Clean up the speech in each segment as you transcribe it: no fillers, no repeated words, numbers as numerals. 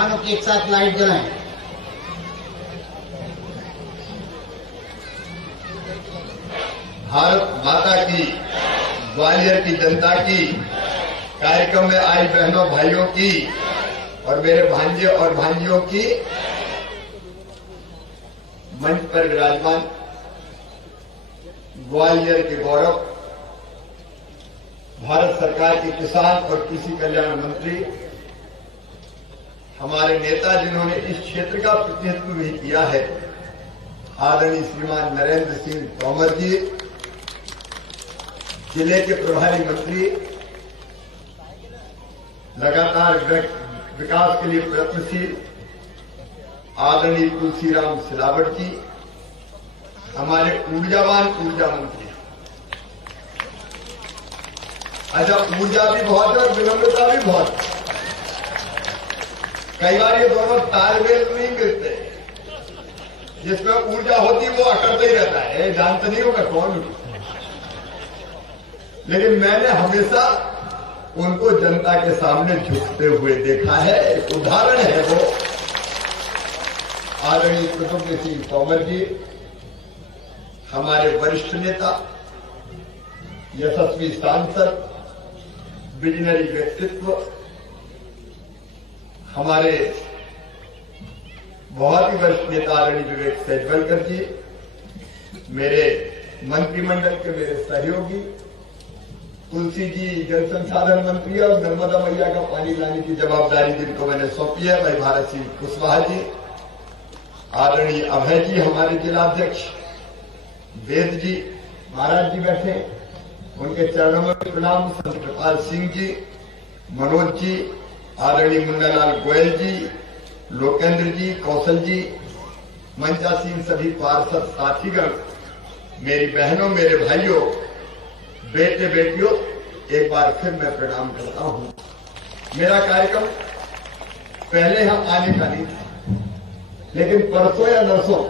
वाहनों की एक साथ लाइट जलाएं। भारत माता की, ग्वालियर की जनता की, कार्यक्रम में आई बहनों भाइयों की और मेरे भांजे और भांजियों की, मंच पर विराजमान ग्वालियर के गौरव, भारत सरकार के किसान और कृषि कल्याण मंत्री, हमारे नेता जिन्होंने इस क्षेत्र का प्रतिनिधित्व भी किया है, आदरणीय श्रीमान नरेंद्र सिंह तोमर जी, जिले के प्रभारी मंत्री, लगातार विकास के लिए प्रयत्नशील आदरणीय तुलसीराम सिलावट जी, हमारे ऊर्जावान ऊर्जा मंत्री। अच्छा, ऊर्जा भी बहुत है और विनम्रता भी बहुत है। कई बार ये दोनों तालमेल नहीं मिलते। जिसमें ऊर्जा होती वो अकड़ता ही रहता है, जानते नहीं हो मैं कौन हूं। लेकिन मैंने हमेशा उनको जनता के सामने झुकते हुए देखा है। एक उदाहरण है वो आदरणीय कुतुब सिंह तोमर जी, हमारे वरिष्ठ नेता, यशस्वी सांसद, विजनरी व्यक्तित्व, हमारे बहुत ही वरिष्ठ नेता आदरणीय विवेक सेजवलकर जी, मेरे मंत्रिमंडल के मेरे सहयोगी, तुलसी जी जल संसाधन मंत्री और नर्मदा मैया का पानी लाने की जवाबदारी जिनको मैंने सौंपी है, भाई भारत सिंह कुशवाहा जी, आदरणीय अभय जी हमारे जिलाध्यक्ष, वेद जी महाराज जी बैठे, उनके चरणों में प्रणाम, संत कृपाल सिंह जी, मनोज जी, आदरणीय मुन्नालाल गोयल जी, लोकेंद्र जी, कौशल जी, मंचासीन सभी पार्षद साथीगण, मेरी बहनों, मेरे भाइयों, बेटे बेटियों, एक बार फिर मैं प्रणाम करता हूं। मेरा कार्यक्रम पहले हम आने का नहीं था, लेकिन परसों या नरसों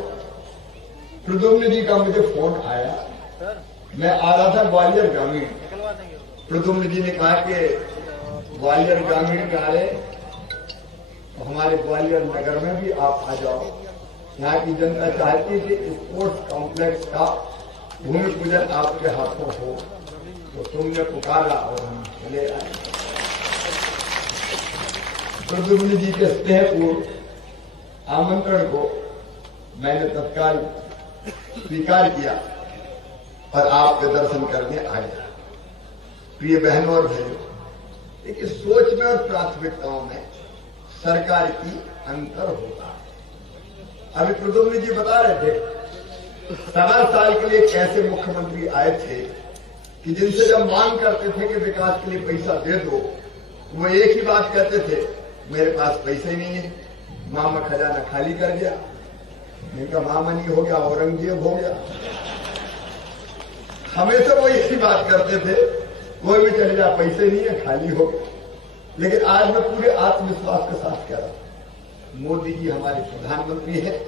प्रद्युम्न जी का मुझे फोन आया। मैं आ रहा था ग्वालियर ग्रामीण, प्रद्युम्न जी ने कहा कि ग्वालियर ग्रामीण में आ रहे तो हमारे ग्वालियर नगर में भी आप आ जाओ। यहाँ की जनता चाहती है कि स्पोर्ट्स कॉम्प्लेक्स का भूमि पूजन आपके हाथों हो, तो तुमने पुकारा और हम चले आए। प्रद्युम्न जी के स्नेहपूर्ण आमंत्रण को मैंने तत्काल स्वीकार किया और आपके दर्शन करने आ गया। प्रिय बहनों और भाइयों, देखिए सोच में और प्राथमिकताओं में सरकार की अंतर होता है। अभी प्रद्युम्न जी बता रहे थे 7 साल के लिए कैसे मुख्यमंत्री आए थे कि जिनसे जब मांग करते थे कि विकास के लिए पैसा दे दो, वो एक ही बात कहते थे, मेरे पास पैसे ही नहीं है, मामा खजाना खाली कर गया। इनका मामा नहीं हो गया, औरंगजेब हो गया। हमेशा वो एक ही बात करते थे, कोई भी चले जा, पैसे नहीं है, खाली हो गया। लेकिन आज मैं पूरे आत्मविश्वास के साथ कह रहा हूं, मोदी जी हमारे प्रधानमंत्री हैं,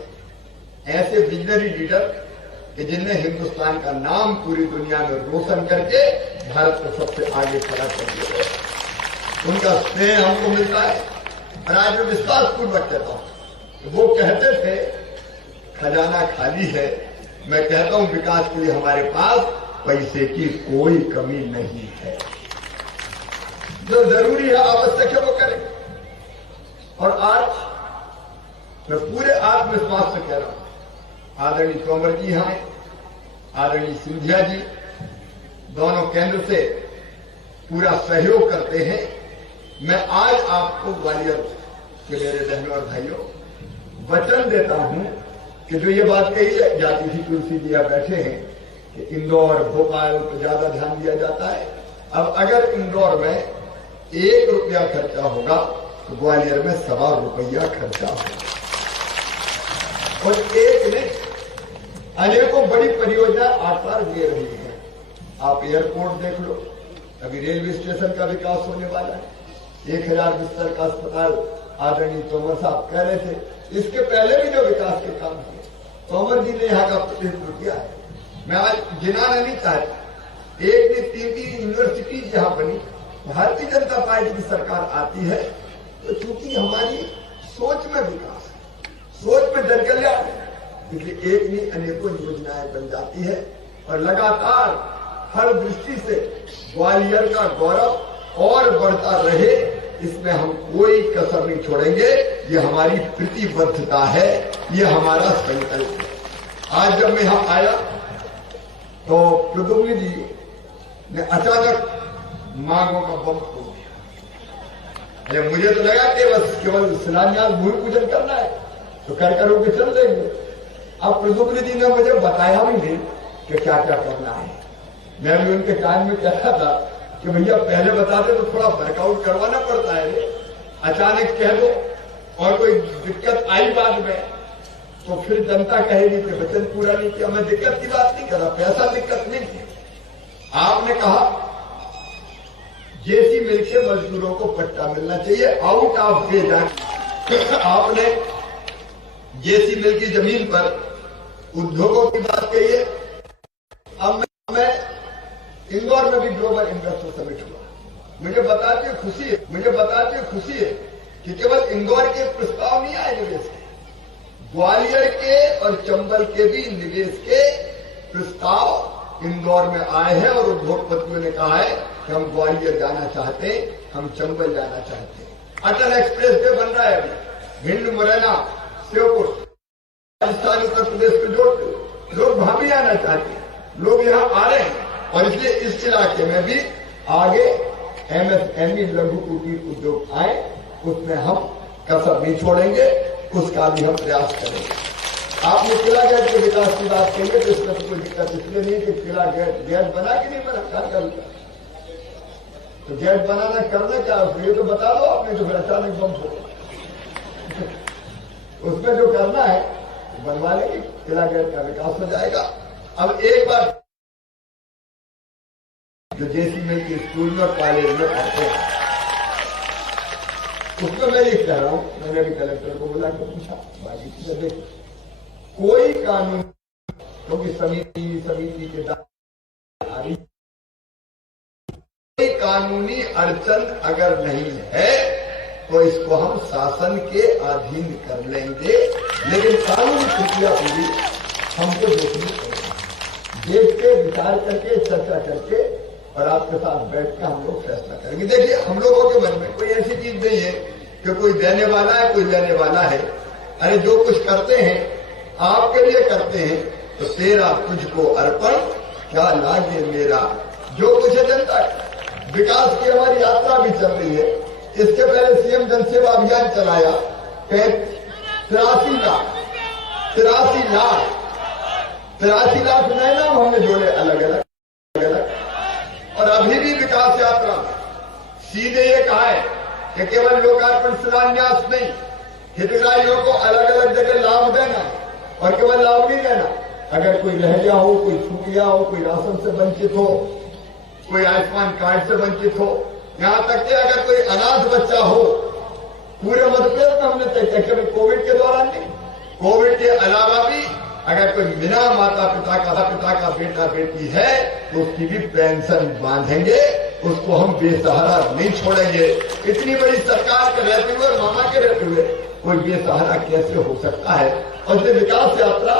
ऐसे विजनरी लीडर कि जिनने हिंदुस्तान का नाम पूरी दुनिया में रोशन करके भारत को सबसे आगे खड़ा कर दिया। उनका स्नेह हमको मिलता है और आज मैं विश्वासपूर्वक कहता हूं। वो कहते थे खजाना खाली है, मैं कहता हूं विकास के लिए हमारे पास पैसे की कोई कमी नहीं है। जो जरूरी है, आवश्यक है, वो करें। और आज मैं पूरे आत्मविश्वास से कह रहा हूं, आदरणीय तोमर जी हैं, आदरणीय सिंधिया जी, दोनों केंद्र से पूरा सहयोग करते हैं। मैं आज आपको ग्वालियर के मेरे बहनों और भाइयों वचन देता हूं कि जो ये बात कही जाती थी, तुलसी जी आप बैठे हैं कि इंदौर भोपाल को ज्यादा ध्यान दिया जाता है। अब अगर इंदौर में 1 रुपया खर्चा होगा तो ग्वालियर में 1.25 रुपया खर्चा होगा। और एक ने अनेकों बड़ी परियोजना आकार दे रही है। आप एयरपोर्ट देख लो, अभी रेलवे स्टेशन का विकास होने वाला है, 1000 बिस्तर का अस्पताल आदरणीय तोमर साहब कह रहे थे। इसके पहले भी जो विकास के काम किए तोमर जी ने यहाँ का प्रतिनिधित्व किया है। मैं आज गिनाना नहीं चाहता, एक ने 3 यूनिवर्सिटीज यहाँ बनी। भारतीय जनता पार्टी की सरकार आती है तो चूंकि हमारी सोच में विकास है, सोच में जनकल्याण है। इसलिए एक नहीं अनेकों योजनाएं बन जाती है और लगातार हर दृष्टि से ग्वालियर का गौरव और बढ़ता रहे, इसमें हम कोई कसर नहीं छोड़ेंगे। ये हमारी प्रतिबद्धता है, ये हमारा संकल्प है। आज जब मैं यहां आया तो प्रद्युम्न जी ने अचानक मांगों का बम खोल दिया। अरे मुझे तो लगा कि बस केवल शिलान्यास भूमि पूजन करना है तो कर के चल देंगे। अब प्रद्युम्न जी ने मुझे बताया भी नहीं कि क्या क्या करना है। मैं भी उनके कान में कहता था कि भैया पहले बताते तो थोड़ा वर्कआउट करवाना पड़ता है, अचानक कह दो और कोई दिक्कत आई बाद में तो फिर जनता कहेगी कि वचन पूरा नहीं किया। मैं दिक्कत की बात नहीं कर रहा, पैसा दिक्कत नहीं है। आपने कहा जेसी मिल के मजदूरों को पट्टा मिलना चाहिए आउट ऑफ वे जाके। आपने जेसी मिल की जमीन पर उद्योगों की बात कही है। अब मैं इंदौर में भी ग्लोबल इन्वेस्टर समिट हुआ। मुझे बताते खुशी है कि केवल इंदौर के प्रस्ताव नहीं आए निवेश के, ग्वालियर के और चंबल के भी निवेश के प्रस्ताव इंदौर में आए हैं और उद्योगपतियों ने कहा है कि हम ग्वालियर जाना चाहते हैं, हम चंबल जाना चाहते हैं। अटल एक्सप्रेस वे बन रहा है अभी, भिंड, मुरैना, श्योपुर, राजस्थान, उत्तर प्रदेश को जोड़ते लोग वहां भी आना चाहते हैं, लोग यहां आ रहे हैं। और इसलिए इस इलाके में भी आगे एमएसएमई लघु कुटीर उद्योग आए, उसमें हम कसर नहीं छोड़ेंगे, उसका भी हम प्रयास करेंगे। आपने किला गेट के विकास की बात कही है तो इसमें तो कोई दिक्कत इसलिए नहीं कि किला गेट बना कि नहीं बना, क्या तो गेट बनाना करना क्या ये तो बता दो आपने, जो फिर अचानक बम हो उसमें जो करना है बनवा लेंगे, किला गेट का विकास हो जाएगा। अब एक बार जो जेसी मिल के स्कूल में और कॉलेज में पढ़ते हैं उसमें मैं ये कह रहा हूं, मैंने अभी कलेक्टर को बुला के पूछा, बाकी चीजें देख कोई कानून क्योंकि समिति के दायरे कोई कानूनी अड़चन अगर नहीं है तो इसको हम शासन के अधीन कर लेंगे, लेकिन कानूनी प्रक्रिया पूरी हमको देखनी पड़ेगी। देख के विचार करके चर्चा करके और आपके साथ बैठ के हम लोग फैसला करेंगे। देखिए हम लोगों के मन में कोई ऐसी चीज नहीं है कि कोई देने वाला है कोई लेने वाला है। अरे जो कुछ करते हैं आपके लिए करते हैं तो तेरा तुझको अर्पण क्या लागे मेरा, जो कुछ है जनता है। विकास की हमारी यात्रा भी चल रही है। इसके पहले सीएम जनसेवा अभियान चलाया, 83 लाख नए नाम हमने जोड़े अलग अलग। और अभी भी विकास यात्रा में सीधे ये कहा है कि केवल लोकार्पण शिलान्यास नहीं, हितग्राहियों को अलग अलग जगह लाभ देना और केवल लाभ नहीं देना, अगर कोई रह गया हो, कोई छूट गया हो, कोई राशन से वंचित हो, कोई आयुष्मान कार्ड से वंचित हो, यहां तक कि अगर कोई अनाथ बच्चा हो, पूरे मध्य प्रदेश में हमने तय किया कोविड के दौरान नहीं, कोविड के अलावा भी अगर कोई बिना माता पिता का बेटा बेटी है तो उसकी भी पेंशन बांधेंगे, उसको हम बेसहारा नहीं छोड़ेंगे। इतनी बड़ी सरकार के रहते हुए और मामा के रहते हुए कोई बेसहारा कैसे हो सकता है। और ये विकास यात्रा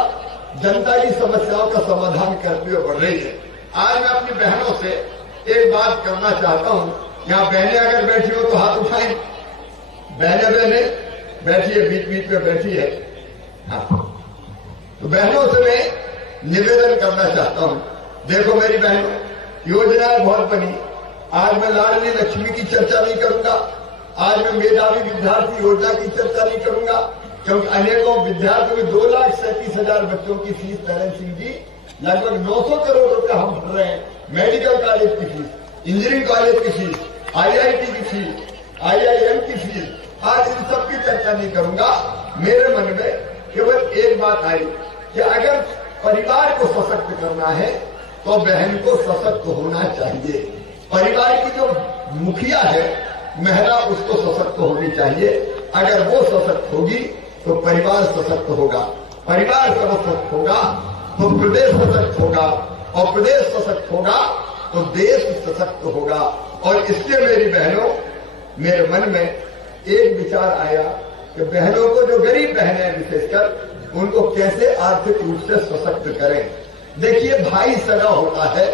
जनता की समस्याओं का समाधान करते हुए बढ़ रही है। आज मैं अपनी बहनों से एक बात करना चाहता हूं, यहां बहनें अगर बैठी हो तो हाथ उठाएं। बहनें बैठी है, बीच में बैठी है। हाँ, तो बहनों से मैं निवेदन करना चाहता हूं, देखो मेरी बहनों, योजनाएं बहुत बनी। आज मैं लाडली लक्ष्मी की चर्चा नहीं करूंगा, आज मैं मेधावी विद्यार्थी योजना की चर्चा नहीं करूंगा, क्योंकि अनेकों विद्यार्थियों में 2,37,000 बच्चों की फीस पैरेंट सिंह जी लगभग 900 करोड़ रुपए हम भर रहे हैं। मेडिकल कॉलेज की फीस, इंजीनियरिंग कॉलेज की फीस, आईआईटी की फीस, आईआईएम की फीस, आज इन सब की चर्चा नहीं करूंगा। मेरे मन में केवल एक बात आई कि अगर परिवार को सशक्त करना है तो बहन को सशक्त होना चाहिए। परिवार की जो मुखिया है महिला, उसको सशक्त होनी चाहिए। अगर वो सशक्त होगी तो परिवार सशक्त होगा, परिवार सशक्त होगा तो प्रदेश सशक्त होगा, और प्रदेश सशक्त होगा तो देश सशक्त होगा। और इसलिए मेरी बहनों, मेरे मन में एक विचार आया कि बहनों को, जो गरीब बहनें हैं विशेषकर, उनको कैसे आर्थिक रूप से सशक्त करें। देखिए, भाई सगा होता है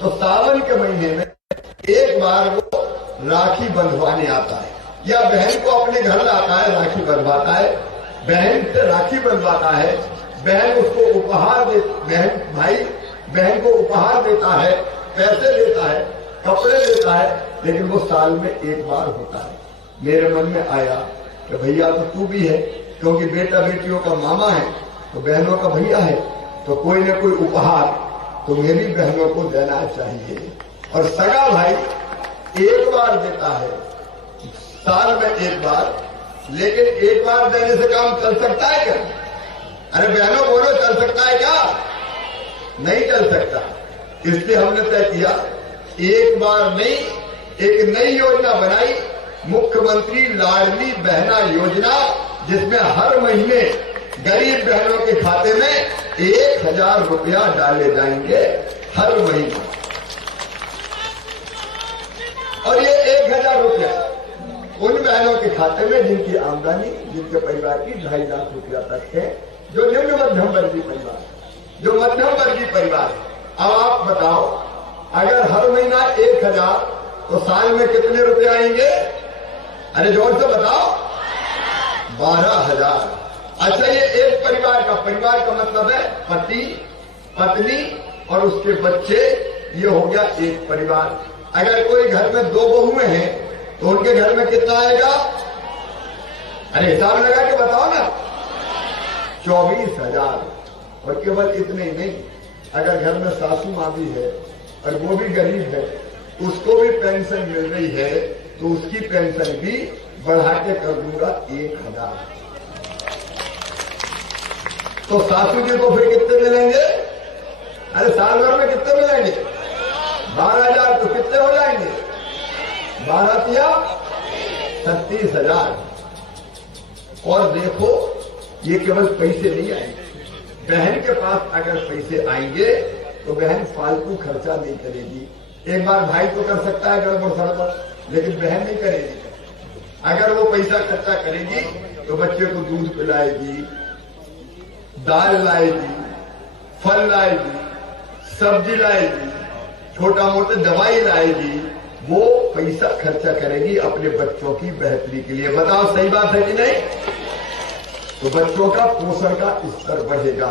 तो सावन के महीने में एक बार वो राखी बंधवाने आता है, या बहन को अपने घर लाता है, राखी बंधवाता है, बहन से राखी बंधवाता है, बहन उसको उपहार दे, भाई बहन को उपहार देता है, पैसे देता है, कपड़े देता है, लेकिन वो साल में एक बार होता है। मेरे मन में आया कि भैया तो तू भी है, क्योंकि बेटा बेटियों का मामा है तो बहनों का भैया है, तो कोई न कोई उपहार तुम्हें भी बहनों को देना चाहिए। और सगा भाई एक बार देता है, साल में एक बार, लेकिन एक बार देने से काम चल सकता है क्या? अरे बहनों बोलो, चल सकता है क्या? नहीं चल सकता। इसलिए हमने तय किया, एक बार नहीं, एक नई योजना बनाई, मुख्यमंत्री लाडली बहना योजना, जिसमें हर महीने गरीब बहनों के खाते में 1000 रुपया डाले जाएंगे हर महीने। और ये 1000 रुपया उन बहनों के खाते में जिनकी आमदनी, जिनके परिवार की 2.5 लाख रुपया तक है, जो निम्न मध्यम वर्गीय परिवार, जो मध्यम वर्गीय परिवार। अब आप बताओ, अगर हर महीना 1000 तो साल में कितने रुपए आएंगे? अरे जोर से बताओ, 12,000। अच्छा, ये एक परिवार का मतलब है पति, पत्नी और उसके बच्चे, ये हो गया एक परिवार। अगर कोई घर में 2 बहुएं हैं तो उनके घर में कितना आएगा? अरे हिसाब लगा के बताओ ना, 24,000। और केवल इतने ही नहीं, अगर घर में सासू मां भी है और वो भी गरीब है, उसको भी पेंशन मिल रही है, तो उसकी पेंशन भी बढ़ा के कर दूंगा 1000। तो सासू जी को फिर कितने मिलेंगे? अरे साल भर में कितने मिलेंगे? 12,000। तो कितने हो जाएंगे? 12 या 36,000। और देखो, ये केवल पैसे नहीं आएंगे, बहन के पास अगर पैसे आएंगे तो बहन फालतू खर्चा नहीं करेगी। एक बार भाई तो कर सकता है गड़बड़ सड़बड़, लेकिन बहन नहीं करेगी। अगर वो पैसा खर्चा करेगी तो बच्चे को दूध पिलाएगी, दाल लाएगी, फल लाएगी, सब्जी लाएगी, छोटा मोटा दवाई लाएगी। वो पैसा खर्चा करेगी अपने बच्चों की बेहतरी के लिए। बताओ, सही बात है कि नहीं? तो बच्चों का पोषण का स्तर बढ़ेगा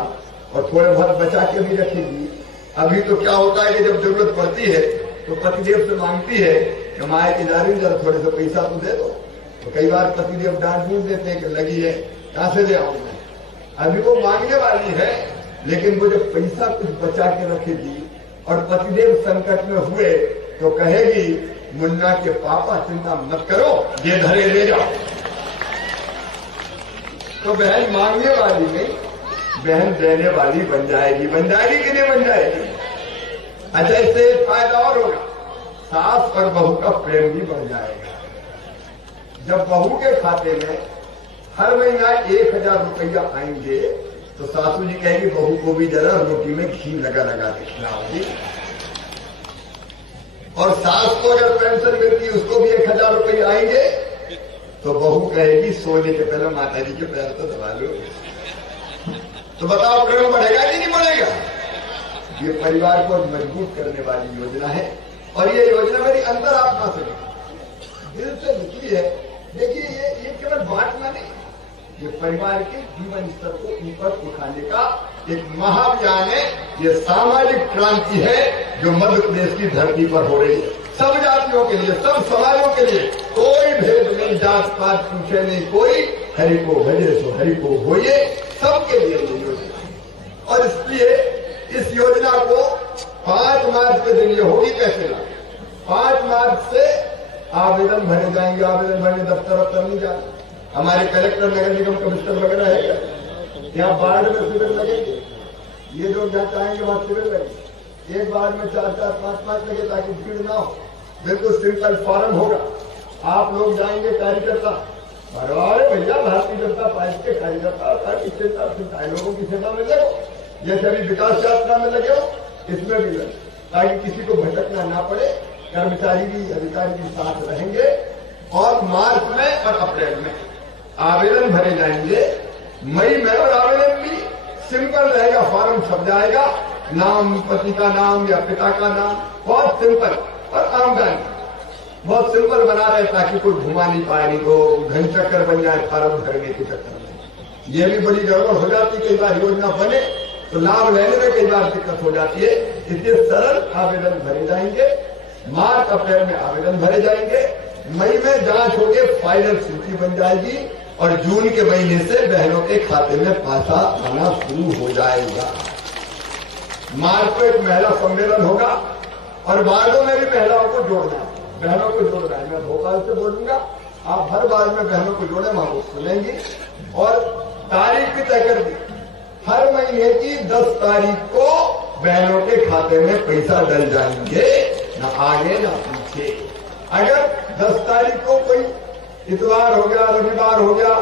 और थोड़े बहुत बचा के भी रखेगी। अभी तो क्या होता है कि जब जरूरत पड़ती है तो पतिदेव से मांगती है कि माए की जा रही, जरा थोड़े से पैसा तो दे दो। तो कई बार पतिदेव डांट बूझ देते हैं कि लगी है, कहां से ले आऊं मैं? अभी वो मांगने वाली है, लेकिन वो जब पैसा कुछ बचा के रखेगी और पतिदेव संकट में हुए तो कहेगी, मुन्ना के पापा चिंता मत करो, ये धरे ले जाओ। तो बहन मांगने वाली नहीं, बहन देने वाली बन जाएगी। बन जाएगी कि नहीं बन जाएगी? अच्छा, इससे एक फायदा और होगा, सास और बहू का प्रेम भी बढ़ जाएगा। जब बहू के खाते में हर महीना 1000 रुपया आएंगे तो सासू जी कहेगी, बहू को भी जरा रोटी में घी लगा लगा के खिलाओगी। और सास को अगर पेंशन मिलती है, उसको भी 1000 रुपये आएंगे तो बहू कहेगी, सोने के पहले माता जी के पैर तो दबा लो। तो बताओ, प्रेम बढ़ेगा कि नहीं बढ़ेगा? ये परिवार को मजबूत करने वाली योजना है और ये योजना मेरी अंतरात्मा से दिल से निकली है। देखिए, ये केवल बांटना नहीं, ये परिवार के जीवन स्तर को ऊपर उठाने का एक महाअभियान है। ये सामाजिक क्रांति है जो मध्य प्रदेश की धरती पर हो रही है। सब जातियों के लिए, सब समाजों के लिए, कोई भेद नहीं, जात पात पूछे नहीं कोई, हरि को भजे सो हरि को होइए, सबके लिए ये योजना। और इसलिए इस योजना को 5 मार्च के दिन ये होगी। कैसे ना 5 मार्च से आवेदन भरे जाएंगे। आवेदन भरने दफ्तर नहीं जाना। हमारे कलेक्टर, नगर निगम कमिश्नर वगैरह है क्या? यहाँ वार्ड में शिविर लगेंगे, ये लोग जहाँ चाहेंगे वहां शिविर लगेंगे। एक बार में 4-4, 5-5 लगे ताकि भीड़ ना हो। बिल्कुल सिंपल फॉर्म होगा। आप लोग जाएंगे, कार्यकर्ता भरवाए भैया, भारतीय जनता पार्टी के कार्यकर्ता लोगों की सेवा में लगो, जैसे अभी विकास यात्रा में लगे हो, इसमें भी लगे, ताकि किसी को भटकना ना पड़े। कर्मचारी भी, अधिकारी भी साथ रहेंगे। और मार्च में और अप्रैल में आवेदन भरे जाएंगे मई में, और आवेदन भी सिंपल रहेगा, फॉर्म छप जाएगा, नाम, पति का नाम या पिता का नाम, बहुत सिंपल, और आमदनी बहुत सिंपल बना रहे ताकि कोई घुमा नहीं पाए, नहीं तो घन चक्कर बन जाए फार्म भरने के चक्कर में। ये भी बड़ी गड़बड़ हो जाती है, कई बार योजना बने तो लाभ लेने में कई बार दिक्कत हो जाती है। इसलिए सरल आवेदन भरे जाएंगे, मार्च अप्रैल में आवेदन भरे जाएंगे, मई में जांच होकर फाइनल सूची बन जाएगी, और जून के महीने से बहनों के खाते में पैसा आना शुरू हो जाएगा। मार्च को एक महिला सम्मेलन होगा, और वार्डों में भी महिलाओं को जोड़ना है, बहनों को जोड़ना है। मैं भोपाल से बोलूंगा, आप हर वार्ड में बहनों को जोड़े, वहां वो सुनेंगी, और तारीख भी तय कर दी, हर महीने की 10 तारीख को बहनों के खाते में पैसा डल जाएंगे, न आगे न पीछे। अगर 10 तारीख को कोई इतवार हो गया, रविवार हो गया,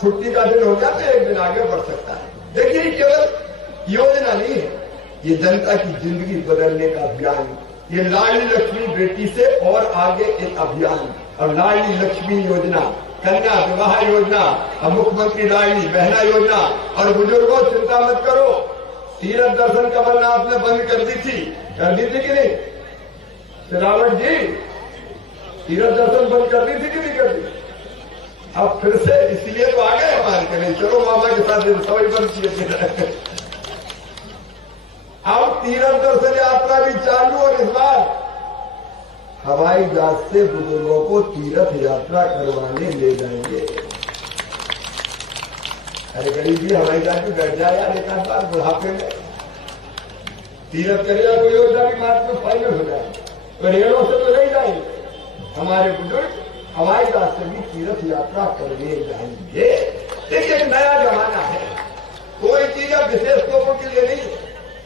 छुट्टी का दिन हो गया, तो एक दिन आगे बढ़ सकता है। देखिए, केवल योजना नहीं है, ये जनता की जिंदगी बदलने का अभियान। ये लाडली लक्ष्मी बेटी से और आगे एक अभियान, और लाडली लक्ष्मी योजना, कन्या विवाह योजना, और मुख्यमंत्री लाडली बहना योजना। और बुजुर्गों, चिंता मत करो, तीर्थ दर्शन कमलनाथ ने बंद कर दी थी कि नहीं? सिलावट जी, तीर्थ दर्शन बंद कर दी थी कि नहीं कर दी? अब फिर से इसलिए तो आ गए हमारे के नहीं, चलो मामा के साथ सभी बंद किए। अब तीर्थ दर्शन यात्रा भी चालू, और इस बार हवाई जहाज से बुजुर्गों को तीर्थ यात्रा करवाने ले जाएंगे। अरे गरीब जी, हवाई जहाज भी बैठ जाए यार, एक आध बार बुढ़ापे में तीर्थ करिए, कोई योजना भी मार्च में फाइनल हो जाए, तो रेलों से तो नहीं जाएंगे हमारे बुजुर्ग, हवाई जहाज से भी तीर्थ यात्रा करने जाएंगे। देखिए, एक नया जमाना है, कोई चीज अब विशेष लोगों के लिए नहीं,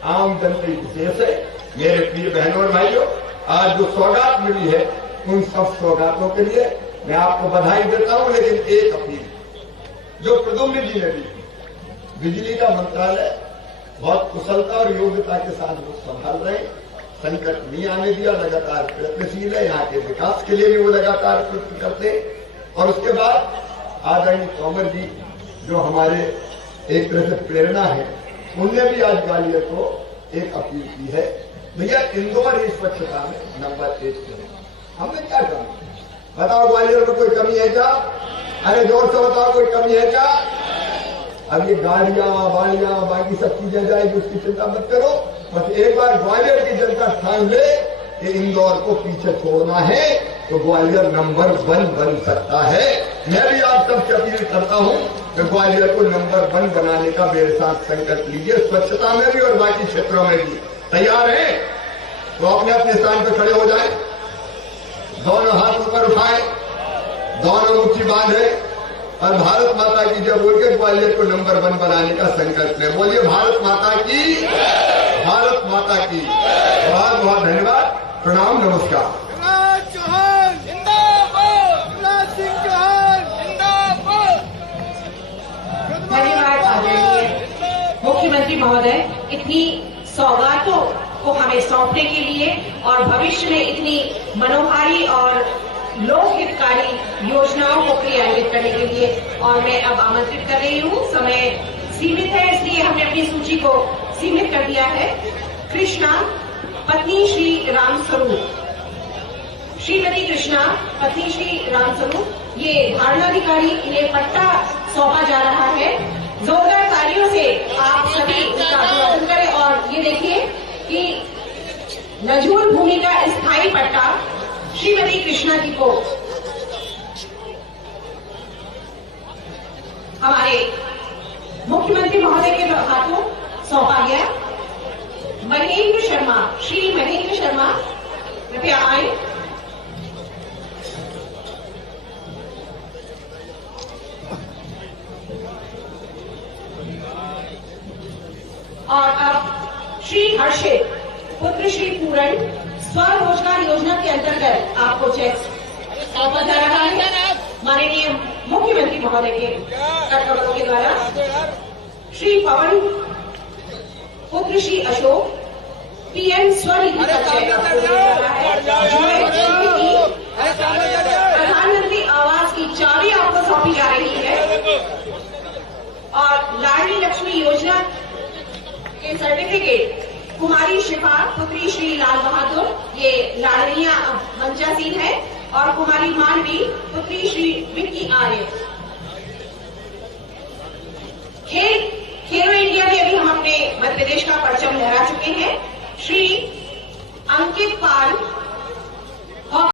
आम जनता विशेष है। मेरे प्रिय बहनों और भाइयों, आज जो सौगात मिली है, उन सब सौगातों के लिए मैं आपको बधाई देता हूं, लेकिन एक अपील जो प्रद्युम्न जी ने दी, बिजली का मंत्रालय बहुत कुशलता और योग्यता के साथ वो संभाल रहे, संकट नहीं आने दिया, लगातार प्रयत्नशील है, यहाँ के विकास के लिए भी वो लगातार प्रयत्न करते। और उसके बाद आदरणीय तोमर जी, जो हमारे एक तरह से प्रेरणा है, उनने भी आज ग्वालियर को एक अपील की है, भैया इंदौर ही स्वच्छता में नंबर 1 करें। हमने क्या कहा, बताओ ग्वालियर में कोई कमी है क्या? अरे जोर से बताओ, कोई कमी है क्या? अब ये गाड़ियां वाड़ियां बाकी सब चीजें जाएगी, उसकी चिंता मत करो, बस एक बार ग्वालियर की जनता ठान ले कि इंदौर को पीछे छोड़ना है, तो ग्वालियर नंबर 1 बन सकता है। मैं भी आप सबसे अपील करता हूं कि ग्वालियर को नंबर 1 बनाने का मेरे साथ संकल्प लीजिए, स्वच्छता में भी और बाकी क्षेत्रों में भी। तैयार है? तो अपने अपने स्थान पर खड़े हो जाए, दोनों हाथ ऊपर उठाए, दोनों मुट्ठी बांधे, और भारत माता की जब बोल के ग्वालियर को नंबर 1 बनाने का संकल्प ले। बोलिए भारत माता की, भारत माता की। बहुत बहुत धन्यवाद, प्रणाम, नमस्कार। धन्यवाद आदरणीय मुख्यमंत्री महोदय, इतनी सौगातों को हमें सौंपने के लिए और भविष्य में इतनी मनोहारी और लोक हितकारी योजनाओं को क्रियान्वित करने के लिए। और मैं अब आमंत्रित कर रही हूँ, समय सीमित है इसलिए हमने अपनी सूची को सीमित कर दिया है। कृष्णा पत्नी श्री राम स्वरूप, श्रीमती कृष्णा पत्नी श्री राम स्वरूप, ये धारणाधिकारी, इन्हें पट्टा सौंपा जा रहा है। जोरदार तालियों से आप सभी उनका अभिवादन करें। और ये देखिए कि नजूल भूमि का स्थायी पट्टा श्रीमती कृष्णा जी को हमारे मुख्यमंत्री महोदय के हाथों सौंपा गया। महेंद्र शर्मा, श्री महेंद्र शर्मा, कृपया आए। और अब श्री हर्षित पुत्र श्री पूरण, स्वरोजगार योजना के अंतर्गत आपको चेक सौंपा जा रहा है माननीय मुख्यमंत्री महोदय के कर्तव्यों के द्वारा। श्री पवन पुत्र श्री अशोक, पीएम स्वनिधि का चेक आपको दिया जा रहा है। प्रधानमंत्री आवास की चाबी आपको सौंपी जा रही है। लक्ष्मी योजना के सर्टिफिकेट कुमारी शिफा पुत्री श्री लाल बहादुर, ये लाडलिया मंचासीन है, और कुमारी मानवी पुत्री श्री विक्की आर्य। खेलो इंडिया में अभी हम अपने मध्य प्रदेश का परचम लहरा चुके हैं। श्री अंकित पाल